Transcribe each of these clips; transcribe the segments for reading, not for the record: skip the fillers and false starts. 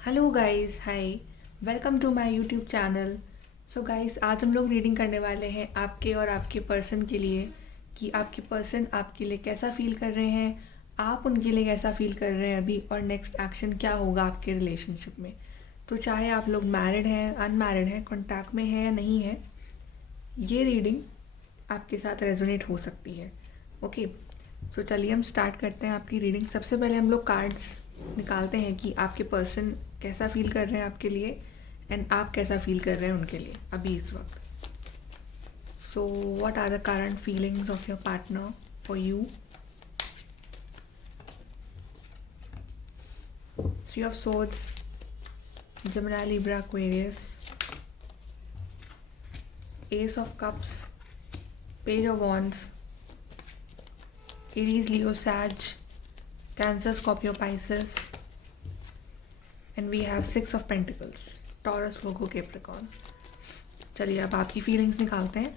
Hello guys, hi. Welcome to my YouTube channel. So guys, आज हम लोग reading करने वाले हैं आपके और आपके पर्सन के लिए कि आपके पर्सन आपके लिए कैसा फील कर रहे हैं, आप उनके लिए कैसा फील कर रहे हैं अभी, और नेक्स्ट एक्शन क्या होगा आपके रिलेशनशिप में। तो चाहे आप लोग मैरिड हैं, अनमैरिड हैं, कॉन्टैक्ट में हैं या नहीं है, ये रीडिंग आपके साथ रेजोनेट हो सकती है। ओके, सो चलिए हम स्टार्ट करते हैं आपकी रीडिंग। सबसे पहले हम लोग कार्ड्स निकालते हैं कि आपके पर्सन कैसा फील कर रहे हैं आपके लिए एंड आप कैसा फील कर रहे हैं उनके लिए अभी इस वक्त। So what are the current feelings of your partner for you. Three of swords, Gemini, Libra, Aquarius, ace of cups, page of wands, Aries, Leo, Sag, Cancer, Scorpio, Pisces, and we have six of pentacles, Taurus, Virgo, Capricorn. चलिए अब आपकी feelings निकालते हैं,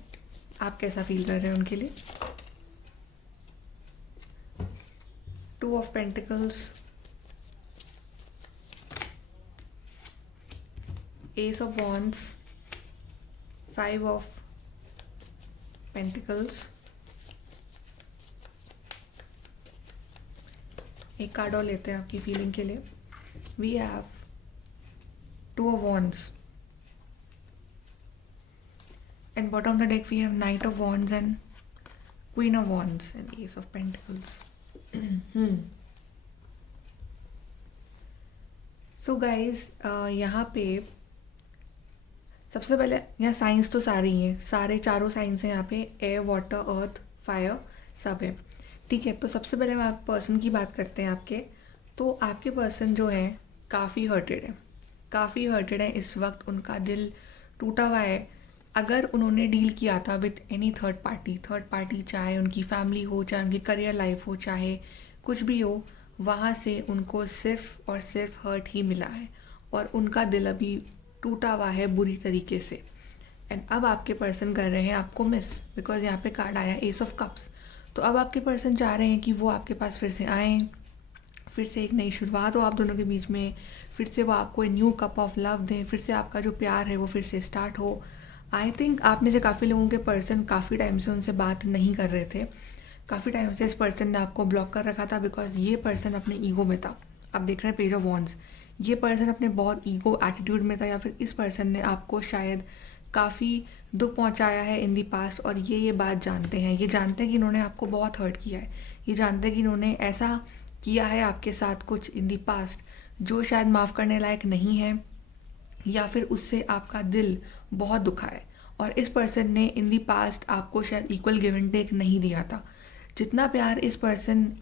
आप कैसा feel कर रहे हैं उनके लिए। Two of pentacles, ace of wands, five of pentacles, एक कार्ड और लेते हैं आपकी फीलिंग के लिए। We have two of wands and bottom of the deck we have knight of wands and queen of wands and ace of pentacles. So guys, यहाँ पे सबसे पहले यहाँ साइंस तो सारी हैं, सारे चारों साइंस हैं यहाँ पे, एयर, वाटर, अर्थ, फायर, सब है। ठीक है, तो सबसे पहले हम आप पर्सन की बात करते हैं आपके। तो आपके पर्सन जो है काफ़ी हर्टेड है, काफ़ी हर्टेड है इस वक्त, उनका दिल टूटा हुआ है। अगर उन्होंने डील किया था विथ एनी थर्ड पार्टी, चाहे उनकी फैमिली हो, चाहे उनकी करियर लाइफ हो, चाहे कुछ भी हो, वहाँ से उनको सिर्फ और सिर्फ हर्ट ही मिला है और उनका दिल अभी टूटा हुआ है बुरी तरीके से। एंड अब आपके पर्सन कर रहे हैं आपको मिस, बिकॉज यहाँ पे कार्ड आया एस ऑफ कप्स। तो अब आपके पर्सन चाह रहे हैं कि वो आपके पास फिर से आएँ, फिर से एक नई शुरुआत हो आप दोनों के बीच में, फिर से वो आपको न्यू कप ऑफ लव दें, फिर से आपका जो प्यार है वो फिर से स्टार्ट हो। आई थिंक आप में से काफ़ी लोगों के पर्सन काफ़ी टाइम से उनसे बात नहीं कर रहे थे, काफ़ी टाइम से इस पर्सन ने आपको ब्लॉक कर रखा था, बिकॉज ये पर्सन अपने ईगो में था। आप देख रहे हैं पेज ऑफ वॉन्ड्स, ये पर्सन अपने बहुत ईगो एटीट्यूड में था, या फिर इस पर्सन ने आपको शायद काफ़ी दुख पहुंचाया है इन दी पास्ट, और ये बात जानते हैं, ये जानते हैं कि इन्होंने आपको बहुत हर्ट किया है, ये जानते हैं कि इन्होंने ऐसा किया है आपके साथ कुछ इन दी पास्ट जो शायद माफ़ करने लायक नहीं है, या फिर उससे आपका दिल बहुत दुखा है। और इस पर्सन ने इन दी पास्ट आपको शायद इक्वल गिव एंड टेक नहीं दिया था। जितना प्यार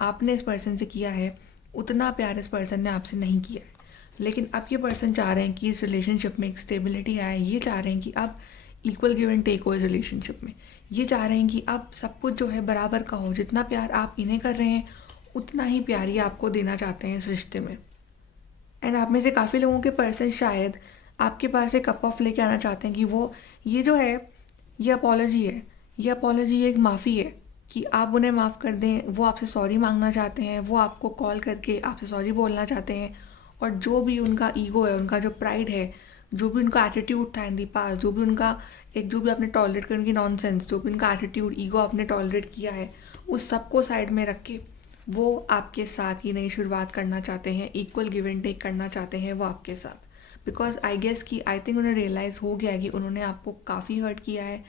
आपने इस पर्सन से किया है, उतना प्यार इस पर्सन ने आपसे नहीं किया है। लेकिन अब ये पर्सन चाह रहे हैं कि इस रिलेशनशिप में एक स्टेबिलिटी आए, ये चाह रहे हैं कि अब इक्वल गिव एंड टेक हो इस रिलेशनशिप में, ये चाह रहे हैं कि अब सब कुछ जो है बराबर का हो। जितना प्यार आप इन्हें कर रहे हैं, उतना ही प्यार ये आपको देना चाहते हैं इस रिश्ते में। एंड आप में से काफ़ी लोगों के पर्सन शायद आपके पास एक कप ऑफ लेके आना चाहते हैं कि वो ये जो है, ये अपॉलॉजी है, ये अपॉलॉजी एक माफ़ी है कि आप उन्हें माफ़ कर दें। वो आपसे सॉरी मांगना चाहते हैं, वो आपको कॉल करके आपसे सॉरी बोलना चाहते हैं, और जो भी उनका ईगो है, उनका जो प्राइड है, जो भी उनका एटीट्यूड था इन दी पास, जो भी उनका जो भी आपने टॉलरेट करने की नॉनसेंस, जो भी उनका एटीट्यूड, ईगो आपने टॉलरेट किया है, उस सबको साइड में रख के वो आपके साथ ये नई शुरुआत करना चाहते हैं, इक्वल गिव एंड टेक करना चाहते हैं वो आपके साथ। बिकॉज आई थिंक उन्हें रियलाइज़ हो गया है कि उन्होंने आपको काफ़ी हर्ट किया है,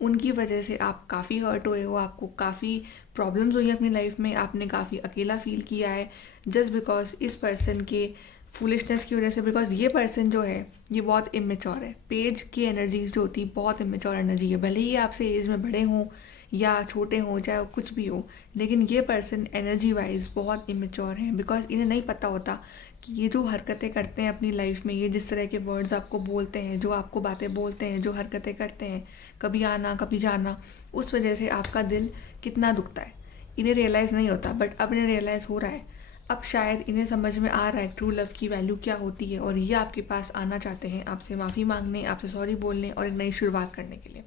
उनकी वजह से आप काफ़ी हर्ट हुए हो, आपको काफ़ी प्रॉब्लम्स हुई अपनी लाइफ में, आपने काफ़ी अकेला फील किया है जस्ट बिकॉज इस पर्सन के फुलिशनेस की वजह से। बिकॉज ये पर्सन जो है ये बहुत इमेच्योर है, पेज की एनर्जीज जो होती है बहुत इमेच्योर एनर्जी है, भले ही आपसे एज में बड़े हों या छोटे हों, चाहे कुछ भी हो, लेकिन ये पर्सन एनर्जी वाइज बहुत इमेच्योर हैं। बिकॉज इन्हें नहीं पता होता कि ये जो हरकतें करते हैं अपनी लाइफ में, ये जिस तरह के वर्ड्स आपको बोलते हैं, जो आपको बातें बोलते हैं, जो हरकतें करते हैं, कभी आना कभी जाना, उस वजह से आपका दिल कितना दुखता है। इन्हें रियलाइज़ नहीं होता, बट अब इन्हें रियलाइज़ हो रहा है। अब शायद इन्हें समझ में आ रहा है ट्रू लव की वैल्यू क्या होती है, और ये आपके पास आना चाहते हैं आपसे माफ़ी मांगने, आपसे सॉरी बोलने और एक नई शुरुआत करने के लिए।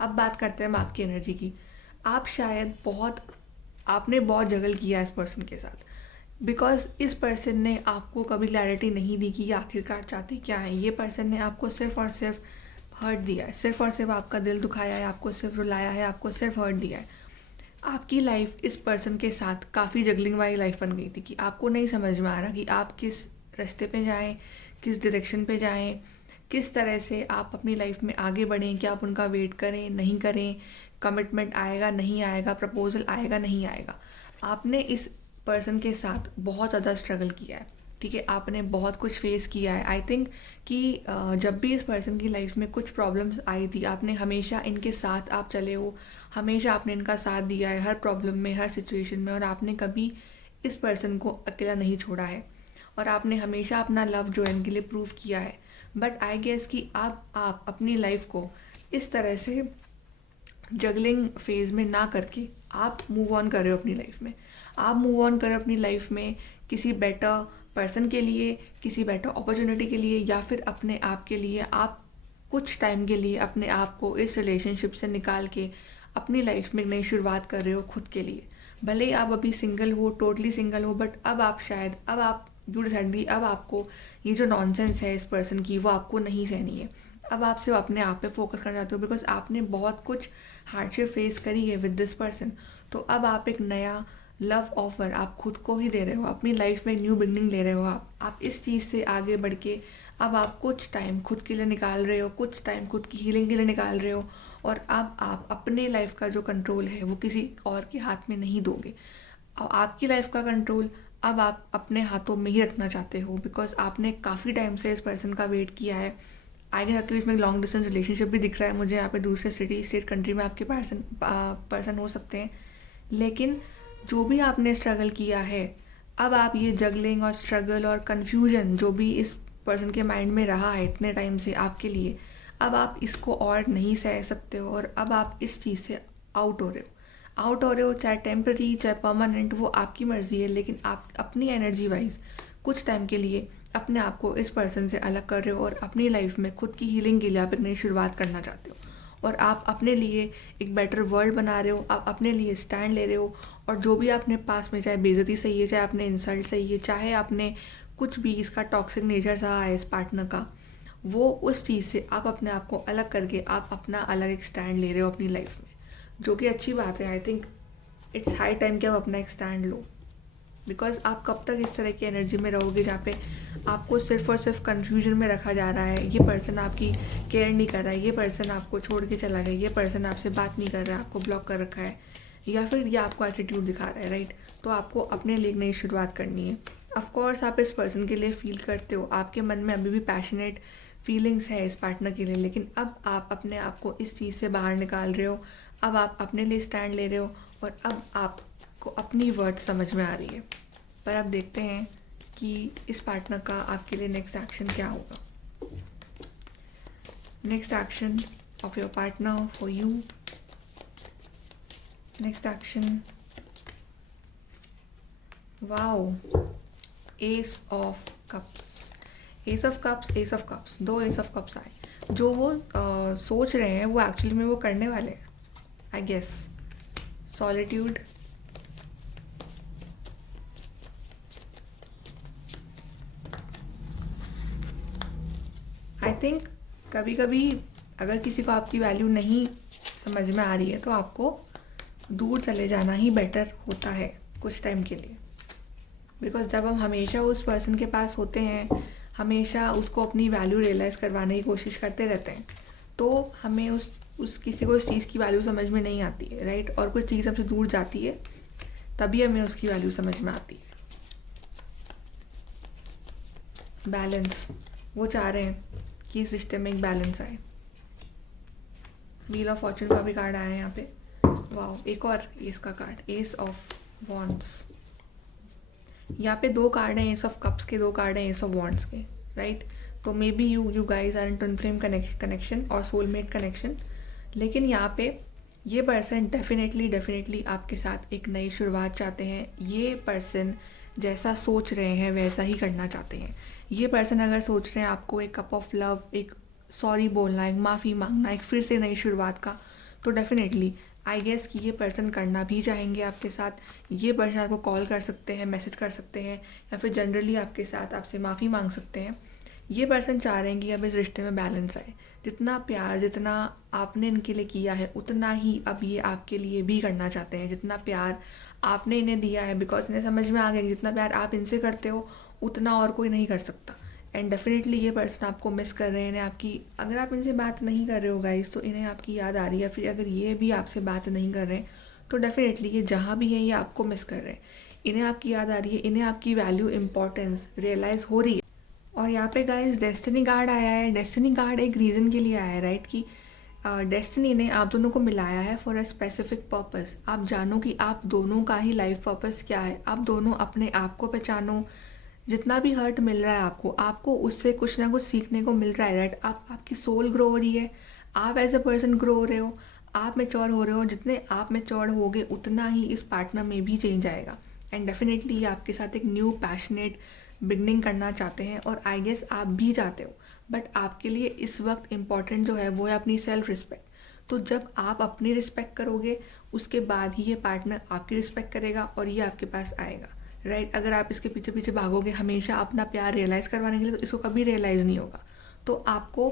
अब बात करते हैं हम आपकी एनर्जी की। आप शायद आपने बहुत जगल किया इस पर्सन के साथ, बिकॉज इस पर्सन ने आपको कभी क्लैरिटी नहीं दी कि ये आखिरकार चाहते क्या है। ये पर्सन ने आपको सिर्फ और सिर्फ हर्ट दिया है, सिर्फ और सिर्फ आपका दिल दुखाया है, आपको सिर्फ रुलाया है, आपको सिर्फ हर्ट दिया है। आपकी लाइफ इस पर्सन के साथ काफ़ी जगलिंग वाली लाइफ बन गई थी कि आपको नहीं समझ में आ रहा कि आप किस रास्ते पे जाएं, किस डायरेक्शन पे जाएं, किस तरह से आप अपनी लाइफ में आगे बढ़ें, क्या आप उनका वेट करें नहीं करें, कमिटमेंट आएगा नहीं आएगा, प्रपोजल आएगा नहीं आएगा। आपने इस पर्सन के साथ बहुत ज़्यादा स्ट्रगल किया है, ठीक है, आपने बहुत कुछ फेस किया है। आई थिंक कि जब भी इस पर्सन की लाइफ में कुछ प्रॉब्लम्स आई थी, आपने हमेशा इनके साथ आप चले हो, हमेशा आपने इनका साथ दिया है हर प्रॉब्लम में, हर सिचुएशन में, और आपने कभी इस पर्सन को अकेला नहीं छोड़ा है, और आपने हमेशा अपना लव जो है इनके लिए प्रूव किया है। बट आई गेस कि अब आप अपनी लाइफ को इस तरह से जगलिंग फेज में ना करके आप मूव ऑन कर रहे हो अपनी लाइफ में। आप मूव ऑन करें अपनी लाइफ में किसी बेटर पर्सन के लिए, किसी बेटर अपॉर्चुनिटी के लिए, या फिर अपने आप के लिए। आप कुछ टाइम के लिए अपने आप को इस रिलेशनशिप से निकाल के अपनी लाइफ में एक नई शुरुआत कर रहे हो खुद के लिए। भले ही आप अभी सिंगल हो, टोटली सिंगल हो, बट अब आप शायद अब आप यू डिसाइड दी अब आपको ये जो नॉनसेंस है इस पर्सन की वो आपको नहीं सहनी है। अब आप सिर्फ अपने आप पे फोकस करना चाहते हो, बिकॉज आपने बहुत कुछ हार्डशिप फेस करी है विद दिस पर्सन। तो अब आप एक नया लव ऑफर आप खुद को ही दे रहे हो, अपनी लाइफ में न्यू बिगनिंग ले रहे हो। आप इस चीज़ से आगे बढ़ के अब आप कुछ टाइम खुद के लिए निकाल रहे हो, कुछ टाइम खुद की हीलिंग के लिए निकाल रहे हो, और अब आप अपने लाइफ का जो कंट्रोल है वो किसी और के हाथ में नहीं दोगे। और आपकी लाइफ का कंट्रोल अब आप अपने हाथों में ही रखना चाहते हो, बिकॉज आपने काफ़ी टाइम से इस पर्सन का वेट किया है। आगे आपके बीच में एक लॉन्ग डिस्टेंस रिलेशनशिप भी दिख रहा है मुझे यहाँ पे, दूसरे सिटी स्टेट कंट्री में आपके पर्सन हो सकते हैं। लेकिन जो भी आपने स्ट्रगल किया है, अब आप ये जगलिंग और स्ट्रगल और कन्फ्यूजन जो भी इस पर्सन के माइंड में रहा है इतने टाइम से आपके लिए, अब आप इसको और नहीं सह सकते हो, और अब आप इस चीज़ से आउट हो रहे हो। चाहे टेम्पररी चाहे परमानेंट, वो आपकी मर्ज़ी है, लेकिन आप अपनी एनर्जी वाइज कुछ टाइम के लिए अपने आप को इस पर्सन से अलग कर रहे हो, और अपनी लाइफ में खुद की हीलिंग के लिए आप एक नई शुरुआत करना चाहते हो, और आप अपने लिए एक बेटर वर्ल्ड बना रहे हो, आप अपने लिए स्टैंड ले रहे हो। और जो भी आपने पास में, चाहे बेइज्जती सही है, चाहे आपने इंसल्ट सही है, चाहे आपने कुछ भी इसका टॉक्सिक नेचर सहा है इस पार्टनर का, वो उस चीज़ से आप अपने आप को अलग करके आप अपना अलग एक स्टैंड ले रहे हो अपनी लाइफ में, जो कि अच्छी बात है। I think it's high time कि आप अपना एक स्टैंड लो, बिकॉज आप कब तक इस तरह की एनर्जी में रहोगे जहाँ पे आपको सिर्फ और सिर्फ कन्फ्यूजन में रखा जा रहा है। ये पर्सन आपकी केयर नहीं कर रहा है, ये पर्सन आपको छोड़ के चला गया, ये पर्सन आपसे बात नहीं कर रहा है, आपको ब्लॉक कर रखा है, या फिर ये आपको एटीट्यूड दिखा रहा है, राइट। तो आपको अपने लिए नई शुरुआत करनी है। ऑफकोर्स आप इस पर्सन के लिए फील करते हो, आपके मन में अभी भी पैशनेट फीलिंग्स है इस पार्टनर के लिए, लेकिन अब आप अपने आप को इस चीज़ से बाहर निकाल रहे हो। अब आप अपने लिए स्टैंड ले रहे हो, और अब आपको अपनी वर्ड समझ में आ रही है। पर अब देखते हैं कि इस पार्टनर का आपके लिए नेक्स्ट एक्शन क्या होगा। Next action of your partner for you, next action, wow, S of cups, S of cups, S of cups, दो एस ऑफ कप्स आए। जो वो सोच रहे हैं वो एक्चुअली में वो करने वाले हैं, I guess. Solitude, I think कभी कभी अगर किसी को आपकी वैल्यू नहीं समझ में आ रही है तो आपको दूर चले जाना ही बेटर होता है कुछ टाइम के लिए, बिकॉज जब हम हमेशा उस पर्सन के पास होते हैं, हमेशा उसको अपनी वैल्यू रियलाइज़ करवाने की कोशिश करते रहते हैं, तो हमें उस किसी को इस चीज़ की वैल्यू समझ में नहीं आती है, राइट। और कुछ चीज़ हमसे दूर जाती है तभी हमें उसकी वैल्यू समझ में आती है। बैलेंस, वो चाह रहे हैं कि इस रिश्ते में एक बैलेंस आए। व्हील ऑफ फॉर्चून का भी कार्ड आया है यहाँ पे, वाओ, एक और एस का कार्ड, एस ऑफ वॉन्ड्स। यहाँ पे दो कार्ड हैं एस ऑफ कप्स के, दो कार्ड हैं एस ऑफ वॉन्ड्स के, राइट। तो maybe you guys are in twin flame connection और सोलमेट कनेक्शन, लेकिन यहाँ पे ये पर्सन डेफिनेटली आपके साथ एक नई शुरुआत चाहते हैं। ये पर्सन जैसा सोच रहे हैं वैसा ही करना चाहते हैं। ये पर्सन अगर सोच रहे हैं आपको एक कप ऑफ लव, एक सॉरी बोलना, एक माफ़ी मांगना, एक फिर से नई शुरुआत का, तो डेफिनेटली आई गेस कि ये पर्सन करना भी चाहेंगे आपके साथ। ये पर्सन आपको कॉल कर सकते हैं, मैसेज कर सकते हैं, या फिर जनरली आपके साथ आपसे माफ़ी मांग सकते हैं। ये पर्सन चाह रहे हैं कि अब इस रिश्ते में बैलेंस आए। जितना प्यार, जितना आपने इनके लिए किया है, उतना ही अब ये आपके लिए भी करना चाहते हैं। जितना प्यार आपने इन्हें दिया है, बिकॉज इन्हें समझ में आ गया कि जितना प्यार आप इनसे करते हो उतना और कोई नहीं कर सकता। एंड डेफिनेटली ये पर्सन आपको मिस कर रहे हैं। इन्हें आपकी, अगर आप इनसे बात नहीं कर रहे हो गाइस, तो इन्हें आपकी याद आ रही है। फिर अगर ये भी आपसे बात नहीं कर रहे हैं तो डेफिनेटली ये जहाँ भी हैं ये आपको मिस कर रहे हैं। इन्हें आपकी याद आ रही है, इन्हें आपकी वैल्यू, इंपॉर्टेंस रियलाइज़ हो रही है। और यहाँ पे गाइस डेस्टिनी कार्ड आया है। डेस्टिनी कार्ड एक रीज़न के लिए आया है, राइट, कि डेस्टिनी ने आप दोनों को मिलाया है फॉर अ स्पेसिफिक पर्पस। आप जानो कि आप दोनों का ही लाइफ पर्पस क्या है। आप दोनों अपने आप को पहचानो। जितना भी हर्ट मिल रहा है आपको उससे कुछ ना कुछ सीखने को मिल रहा है, राइट। आपकी सोल ग्रो हो रही है, आप एज अ पर्सन ग्रो हो रहे हो, आप मेच्योर हो रहे हो। जितने आप मेच्योर होगे उतना ही इस पार्टनर में भी चेंज आएगा। एंड डेफिनेटली ये आपके साथ एक न्यू पैशनेट बिगनिंग करना चाहते हैं, और आई गेस आप भी चाहते हो। बट आपके लिए इस वक्त इम्पॉर्टेंट जो है वो है अपनी सेल्फ रिस्पेक्ट। तो जब आप अपनी रिस्पेक्ट करोगे उसके बाद ही ये पार्टनर आपकी रिस्पेक्ट करेगा और ये आपके पास आएगा, राइट। अगर आप इसके पीछे पीछे भागोगे हमेशा अपना प्यार रियलाइज़ करवाने के लिए, तो इसको कभी रियलाइज़ नहीं होगा। तो आपको,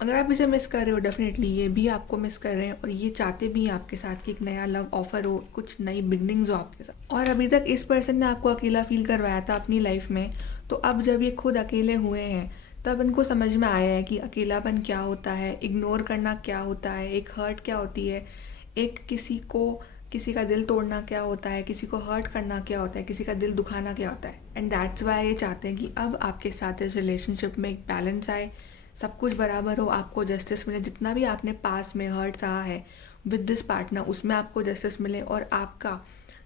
अगर आप इसे मिस कर रहे हो, डेफिनेटली ये भी आपको मिस कर रहे हैं, और ये चाहते भी हैं आपके साथ कि एक नया लव ऑफर हो, कुछ नई बिगनिंग्स हो आपके साथ। और अभी तक इस पर्सन ने आपको अकेला फील करवाया था अपनी लाइफ में, तो अब जब ये खुद अकेले हुए हैं तब इनको समझ में आया है कि अकेलापन क्या होता है, इग्नोर करना क्या होता है, एक हर्ट क्या होती है, एक किसी का दिल तोड़ना क्या होता है, किसी को हर्ट करना क्या होता है, किसी का दिल दुखाना क्या होता है। एंड दैट्स वाई ये चाहते हैं कि अब आपके साथ इस रिलेशनशिप में एक बैलेंस आए, सब कुछ बराबर हो, आपको जस्टिस मिले। जितना भी आपने पास में हर्ट सहा है विद दिस पार्टनर, उसमें आपको जस्टिस मिले, और आपका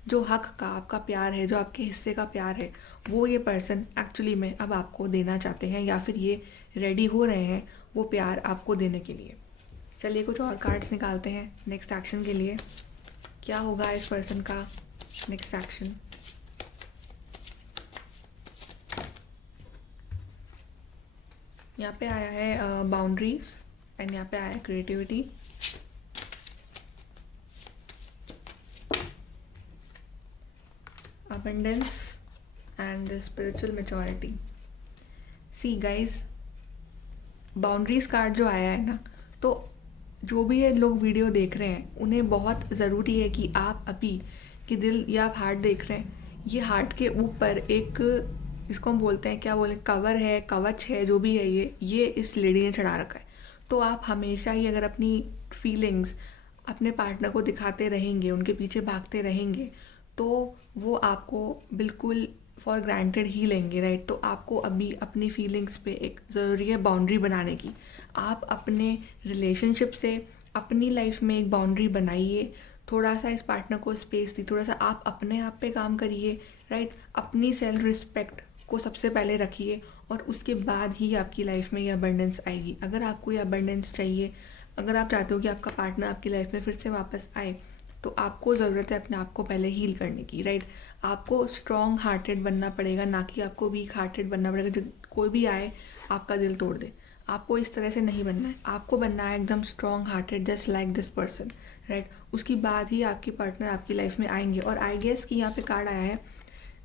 जो हक का, आपका प्यार है, जो आपके हिस्से का प्यार है, वो ये पर्सन एक्चुअली में अब आपको देना चाहते हैं, या फिर ये रेडी हो रहे हैं वो प्यार आपको देने के लिए। चलिए कुछ और कार्ड्स निकालते हैं नेक्स्ट एक्शन के लिए। क्या होगा इस पर्सन का नेक्स्ट एक्शन। यहाँ पे आया है बाउंड्रीज, एंड यहाँ पे आया है creativity, abundance and the spiritual maturity. See guys, boundaries card जो आया है ना, तो जो भी ये लोग वीडियो देख रहे हैं उन्हें बहुत ज़रूरी है कि आप अभी कि दिल या आप हार्ट देख रहे हैं, ये हार्ट के ऊपर एक, इसको हम बोलते हैं, क्या बोलें, कवर है, कवच है, जो भी है ये इस लेडी ने चढ़ा रखा है। तो आप हमेशा ही अगर अपनी फीलिंग्स अपने पार्टनर को दिखाते रहेंगे, उनके पीछे भागते रहेंगे, तो वो आपको बिल्कुल फॉर ग्रांटेड ही लेंगे, राइट। तो आपको अभी अपनी फीलिंग्स पे एक ज़रूरी है बाउंड्री बनाने की। आप अपने रिलेशनशिप से अपनी लाइफ में एक बाउंड्री बनाइए, थोड़ा सा इस पार्टनर को स्पेस दी, थोड़ा सा आप अपने आप पे काम करिए, राइट। अपनी सेल्फ रिस्पेक्ट को सबसे पहले रखिए, और उसके बाद ही आपकी लाइफ में ये अबंडेंस आएगी। अगर आपको ये अबंडेंस चाहिए, अगर आप चाहते हो कि आपका पार्टनर आपकी लाइफ में फिर से वापस आए, तो आपको ज़रूरत है अपने आप को पहले हील करने की, राइट। आपको स्ट्रॉन्ग हार्टेड बनना पड़ेगा, ना कि आपको वीक हार्टेड बनना पड़ेगा जो कोई भी आए आपका दिल तोड़ दे। आपको इस तरह से नहीं बनना है, आपको बनना है एकदम strong hearted, just like this person, right. उसके बाद ही आपके पार्टनर आपकी लाइफ में आएंगे। और आई गेस कि यहाँ पे कार्ड आया है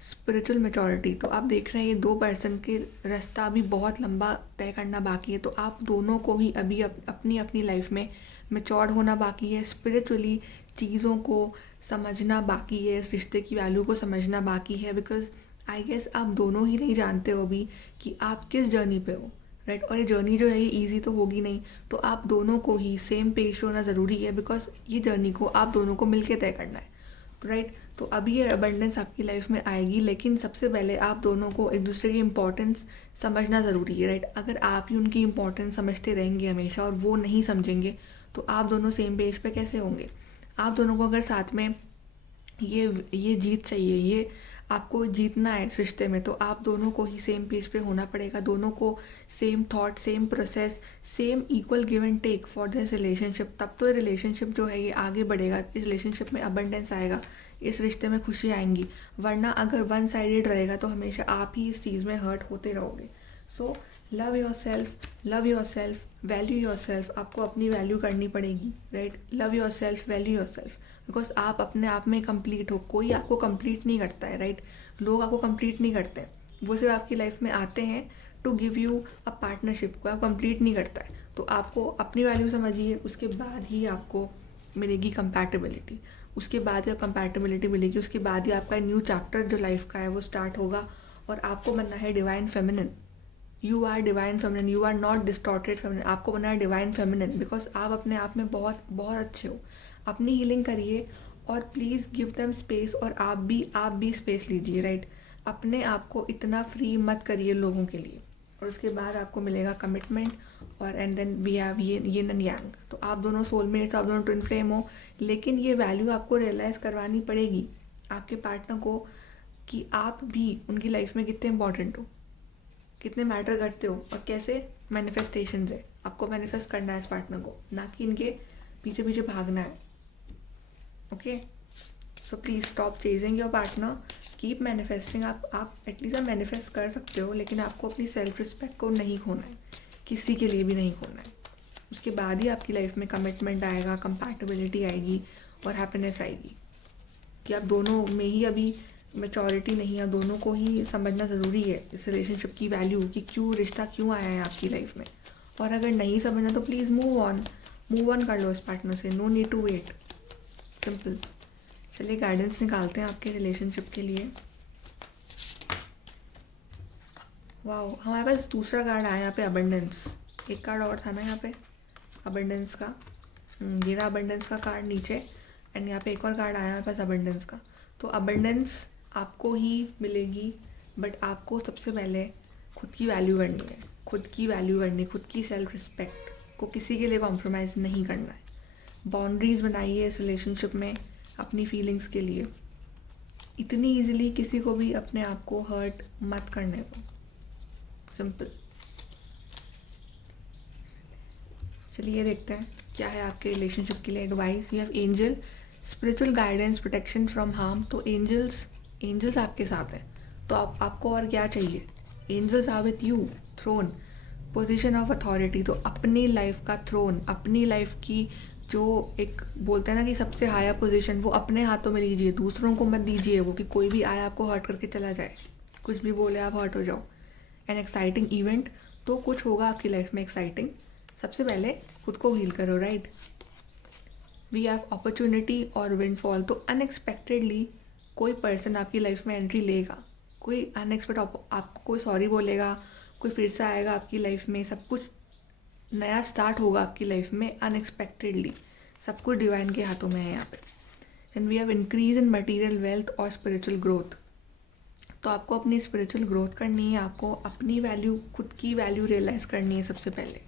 स्पिरिचुअल मेचोरिटी। तो आप देख रहे हैं ये दो पर्सन के रास्ता अभी बहुत लंबा तय करना बाकी है, तो आप दोनों को ही अभी अपनी अपनी लाइफ में मेच्योर्ड होना बाकी है, स्पिरिचुअली चीज़ों को समझना बाकी है, इस रिश्ते की वैल्यू को समझना बाकी है। बिकॉज आई गेस आप दोनों ही नहीं जानते हो अभी कि आप किस जर्नी पे हो, राइट। और ये जर्नी जो है ये ईजी तो होगी नहीं, तो आप दोनों को ही सेम पेज पे होना ज़रूरी है, बिकॉज ये जर्नी को आप दोनों को मिलके तय करना है, राइट। तो अभी ये अबंडेंस आपकी लाइफ में आएगी, लेकिन सबसे पहले आप दोनों को एक दूसरे की इम्पोर्टेंस समझना ज़रूरी है, राइट। अगर आप ही उनकी इम्पोर्टेंस समझते रहेंगे हमेशा और वो नहीं समझेंगे, तो आप दोनों सेम पेज पे कैसे होंगे। आप दोनों को अगर साथ में ये जीत चाहिए, ये आपको जीतना है इस रिश्ते में, तो आप दोनों को ही सेम पेज पे होना पड़ेगा। दोनों को same thought, same process, same equal give and take for this relationship. तब तो ये रिलेशनशिप जो है ये आगे बढ़ेगा, इस रिलेशनशिप में अबंडेंस आएगा, इस रिश्ते में खुशी आएंगी। वरना अगर वन साइडेड रहेगा तो हमेशा आप ही इस चीज़ में हर्ट होते रहोगे। So love your self, value your self. आपको अपनी वैल्यू करनी पड़ेगी, right. Love your self, value your self, because आप अपने आप में कंप्लीट हो। कोई आपको कंप्लीट नहीं करता है, राइट। लोग आपको कंप्लीट नहीं करते, वो सिर्फ आपकी लाइफ में आते हैं to give you a partnership, को आप कंप्लीट नहीं करता है। तो आपको अपनी वैल्यू समझिए, उसके बाद ही आपको मिलेगी कंपैटिबिलिटी। उसके बाद ही कंपैटिबिलिटी मिलेगी, उसके बाद ही आपका न्यू चैप्टर जो लाइफ का है वो स्टार्ट होगा। और आपको बनना है divine feminine. You are divine feminine, you are not distorted feminine. आपको बनना है डिवाइन फेमिनिन, बिकॉज आप अपने आप में बहुत बहुत अच्छे हो। अपनी हीलिंग करिए और प्लीज़ गिव देम स्पेस, और आप भी स्पेस लीजिए, राइट। अपने आप को इतना फ्री मत करिए लोगों के लिए। और उसके बाद आपको मिलेगा कमिटमेंट, और एंड देन वी हैव ये एंड यांग। तो आप दोनों सोलमेट्स, आप दोनों ट्विन फ्लेम हो, लेकिन ये वैल्यू आपको रियलाइज़ करवानी पड़ेगी आपके पार्टनर को कि आप भी उनकी लाइफ में कितने इंपॉर्टेंट हो, कितने मैटर करते हो। और कैसे मैनिफेस्टेशन है, आपको मैनिफेस्ट करना है इस पार्टनर को, ना कि इनके पीछे पीछे भागना है। Okay, so please stop chasing your partner, keep manifesting. आप एटलीस्ट आप मैनिफेस्ट कर सकते हो, लेकिन आपको अपनी सेल्फ रिस्पेक्ट को नहीं खोना है, किसी के लिए भी नहीं खोना है। उसके बाद ही आपकी लाइफ में कमिटमेंट आएगा, कंपैटिबिलिटी आएगी और हैप्पीनेस आएगी। कि आप दोनों में ही अभी मैच्योरिटी नहीं है, दोनों को ही समझना ज़रूरी है इस रिलेशनशिप की वैल्यू, कि क्यों रिश्ता क्यों आया है आपकी लाइफ में। और अगर नहीं समझना तो प्लीज़ मूव ऑन कर लो इस पार्टनर से, no need to wait, simple. चलिए गाइडेंस निकालते हैं आपके रिलेशनशिप के लिए। वाओ, हमारे पास दूसरा कार्ड आया यहाँ पे, अबंडेंस। एक कार्ड और था ना यहाँ पे अबंडेंस का, ये रहा अबंडेंस का कार्ड नीचे, एंड यहाँ पे एक और कार्ड आया हमारे पास अबंडेंस का। तो अबंडेंस आपको ही मिलेगी, बट आपको सबसे पहले खुद की वैल्यू करनी है, खुद की सेल्फ रिस्पेक्ट को किसी के लिए कॉम्प्रोमाइज़ नहीं करना है। बाउंड्रीज़ बनाइए इस रिलेशनशिप में अपनी फीलिंग्स के लिए। इतनी ईजिली किसी को भी अपने आप को हर्ट मत करने को, सिंपल। चलिए देखते हैं क्या है आपके रिलेशनशिप के लिए advice. You have angel, spiritual guidance, protection from harm. तो एंजल्स आपके साथ हैं, तो आपको और क्या चाहिए। Angels are with you, throne, position of authority. तो अपनी लाइफ का थ्रोन, अपनी लाइफ की जो एक बोलते हैं ना कि सबसे हायर पोजीशन, वो अपने हाथों में लीजिए, दूसरों को मत दीजिए वो, कि कोई भी आए आपको हर्ट करके चला जाए, कुछ भी बोले आप हर्ट हो जाओ। एन एक्साइटिंग इवेंट, तो कुछ होगा आपकी लाइफ में एक्साइटिंग। सबसे पहले खुद को हील करो, राइट। वी हैव अपॉर्चुनिटी और विंडफॉल। तो अनएक्सपेक्टेडली कोई पर्सन आपकी लाइफ में एंट्री लेगा, कोई अनएक्सपेक्टेड आपको कोई सॉरी बोलेगा, कोई फिर से आएगा आपकी लाइफ में, सब कुछ नया स्टार्ट होगा आपकी लाइफ में अनएक्सपेक्टेडली। सब कुछ डिवाइन के हाथों में है यहाँ पे। And we have increase in material wealth और स्पिरिचुअल ग्रोथ। तो आपको अपनी स्पिरिचुअल ग्रोथ करनी है, आपको अपनी वैल्यू, खुद की वैल्यू रियलाइज़ करनी है सबसे पहले।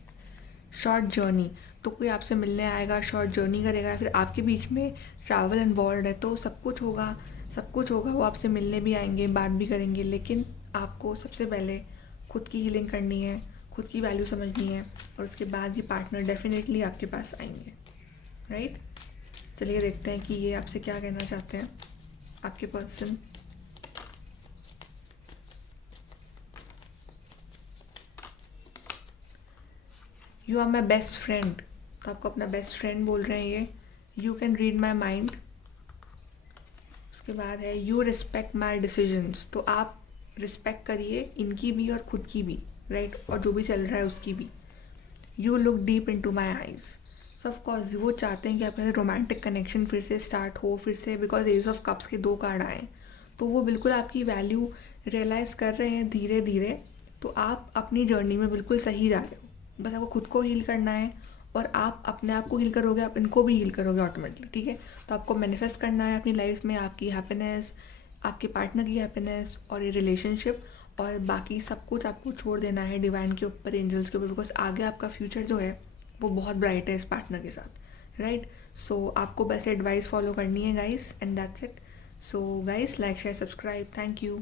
शॉर्ट जर्नी, तो कोई आपसे मिलने आएगा, शॉर्ट जर्नी करेगा, फिर आपके बीच में ट्रैवल इन्वॉल्व है, तो सब कुछ होगा। वो आपसे मिलने भी आएंगे, बात भी करेंगे, लेकिन आपको सबसे पहले खुद की हीलिंग करनी है, खुद की वैल्यू समझनी है, और उसके बाद ये पार्टनर डेफिनेटली आपके पास आएंगे, राइट। चलिए देखते हैं कि ये आपसे क्या कहना चाहते हैं आपके person. You are my best friend, तो आपको अपना बेस्ट फ्रेंड बोल रहे हैं ये। You can read my mind. उसके बाद है यू रिस्पेक्ट माई डिसीजंस। तो आप रिस्पेक्ट करिए इनकी भी और खुद की भी, राइट, और जो भी चल रहा है उसकी भी। You look deep into my eyes. So of course वो चाहते हैं कि आपके साथ रोमांटिक कनेक्शन फिर से स्टार्ट हो, फिर से, बिकॉज एज ऑफ कप्स के 2 कार्ड आए, तो वो बिल्कुल आपकी वैल्यू रियलाइज़ कर रहे हैं धीरे धीरे। तो आप अपनी जर्नी में बिल्कुल सही जा रहे हो, बस आपको खुद को हील करना है, और आप अपने आप को हील करोगे, आप इनको भी हील करोगे ऑटोमेटिकली, ठीक है। तो आपको मैनिफेस्ट करना है अपनी लाइफ में आपकी हैप्पीनेस, आपके पार्टनर की हैप्पीनेस और ये रिलेशनशिप, और बाकी सब कुछ आपको छोड़ देना है डिवाइन के ऊपर, एंजल्स के ऊपर, बिकॉज आगे आपका फ्यूचर जो है वो बहुत ब्राइट है इस पार्टनर के साथ, राइट। सो आपको बस एडवाइस फॉलो करनी है guys, and that's it. So guys, like share subscribe, thank you.